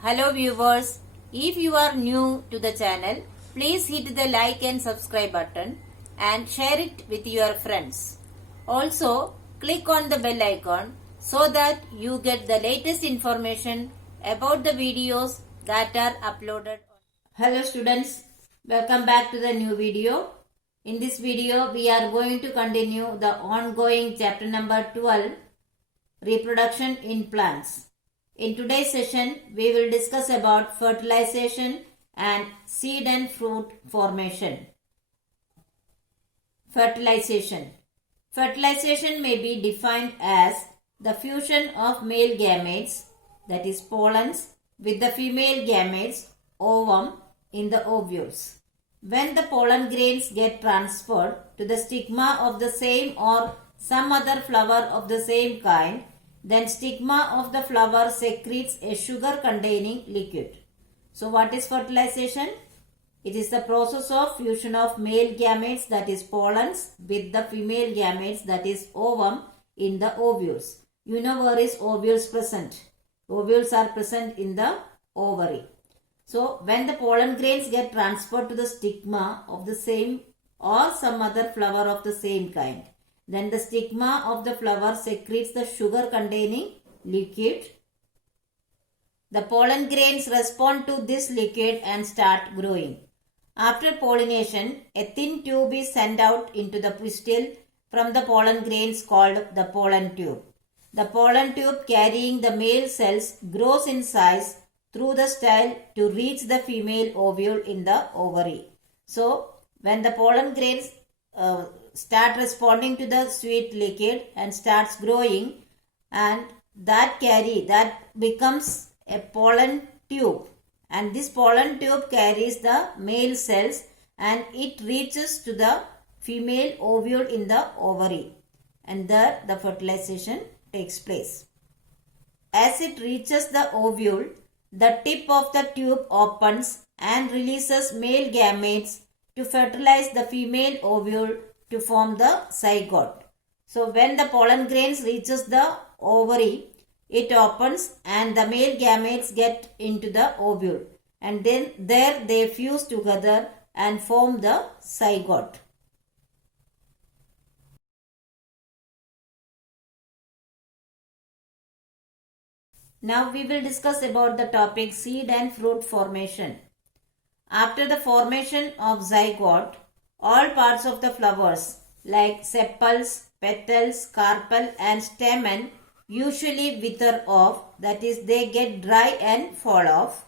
Hello viewers, if you are new to the channel, please hit the like and subscribe button and share it with your friends. Also, click on the bell icon so that you get the latest information about the videos that are uploaded. Hello students, welcome back to the new video. In this video, we are going to continue the ongoing chapter number 12, Reproduction in Plants. In today's session, we will discuss about fertilization and seed and fruit formation. Fertilization. Fertilization may be defined as the fusion of male gametes, that is pollens, with the female gametes, ovum, in the ovules. When the pollen grains get transferred to the stigma of the same or some other flower of the same kind, then stigma of the flower secretes a sugar-containing liquid. So what is fertilization? It is the process of fusion of male gametes, that is pollens, with the female gametes, that is ovum, in the ovules. You know where is ovules present? Ovules are present in the ovary. So when the pollen grains get transferred to the stigma of the same or some other flower of the same kind, then the stigma of the flower secretes the sugar-containing liquid. The pollen grains respond to this liquid and start growing. After pollination, a thin tube is sent out into the pistil from the pollen grains called the pollen tube. The pollen tube carrying the male cells grows in size through the style to reach the female ovule in the ovary. So, when the pollen grains start responding to the sweet liquid and starts growing, and that becomes a pollen tube, and this pollen tube carries the male cells and it reaches to the female ovule in the ovary, and there the fertilization takes place. As it reaches the ovule, the tip of the tube opens and releases male gametes to fertilize the female ovule to form the zygote. So when the pollen grains reaches the ovary, it opens and the male gametes get into the ovule, and then there they fuse together and form the zygote. Now we will discuss about the topic seed and fruit formation. After the formation of zygote, all parts of the flowers like sepals, petals, carpel and stamen usually wither off, that is they get dry and fall off.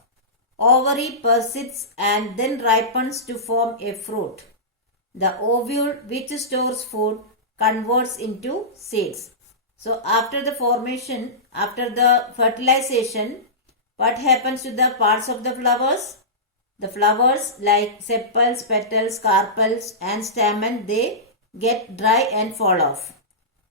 Ovary persists and then ripens to form a fruit. The ovule which stores food converts into seeds. So after the formation, after the fertilization, what happens to the parts of the flowers? The flowers like sepals, petals, carpels and stamen, they get dry and fall off.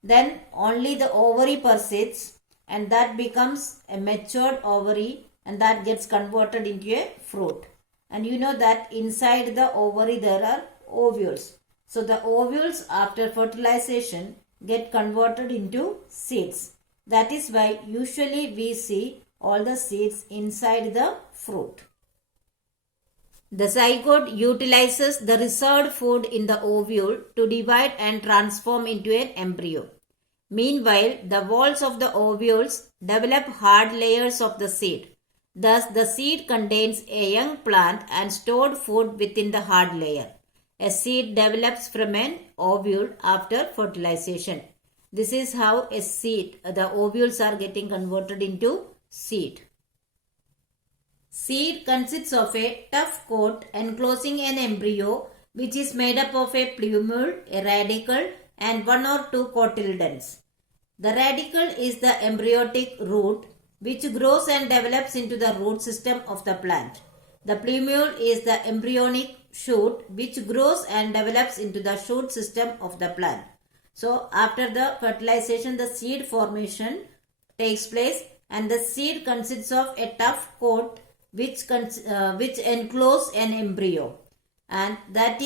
Then only the ovary persists and that becomes a matured ovary and that gets converted into a fruit. And you know that inside the ovary there are ovules. So the ovules after fertilization get converted into seeds. That is why usually we see all the seeds inside the fruit. The zygote utilizes the reserved food in the ovule to divide and transform into an embryo. Meanwhile, the walls of the ovules develop hard layers of the seed. Thus, the seed contains a young plant and stored food within the hard layer. A seed develops from an ovule after fertilization. This is how a seed, the ovules are getting converted into seed. Seed consists of a tough coat enclosing an embryo which is made up of a plumule, a radicle and one or two cotyledons. The radicle is the embryonic root which grows and develops into the root system of the plant. The plumule is the embryonic shoot which grows and develops into the shoot system of the plant. So after the fertilization, the seed formation takes place and the seed consists of a tough coat which enclose an embryo, and that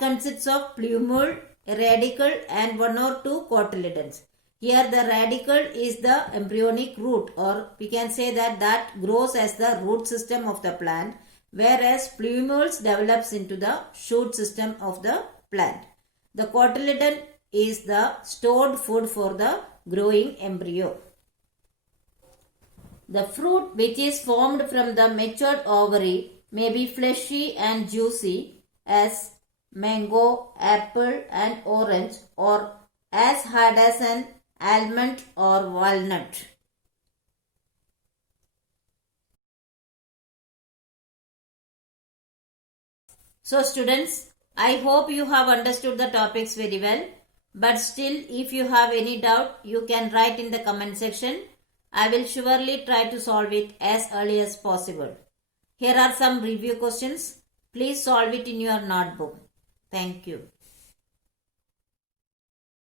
consists of plumule, a radicle and one or two cotyledons. Here the radicle is the embryonic root, or we can say that grows as the root system of the plant, whereas plumule develops into the shoot system of the plant. The cotyledon is the stored food for the growing embryo. The fruit which is formed from the matured ovary may be fleshy and juicy as mango, apple and orange, or as hard as an almond or walnut. So students, I hope you have understood the topics very well. But still, if you have any doubt, you can write in the comment section. I will surely try to solve it as early as possible. Here are some review questions. Please solve it in your notebook. Thank you.